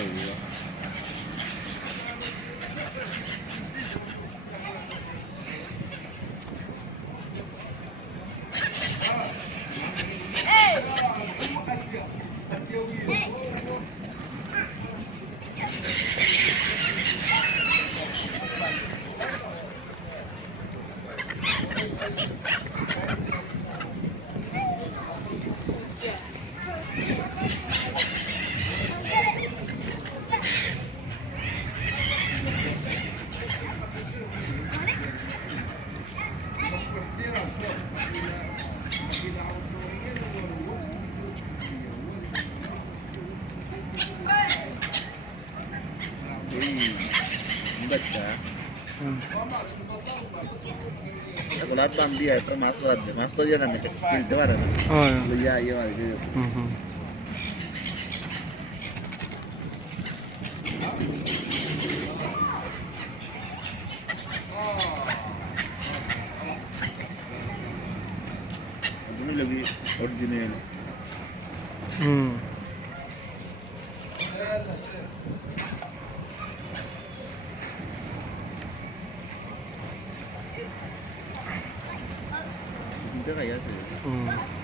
iya. Wih, lambat ya. Aku lihat bang dia termasuk ada, masuk dia nanti kecil itu ada. Oh ya. Iya iya itu. Mhm. Ini lebih original. Hmm. Kita kayak sih. Hmm.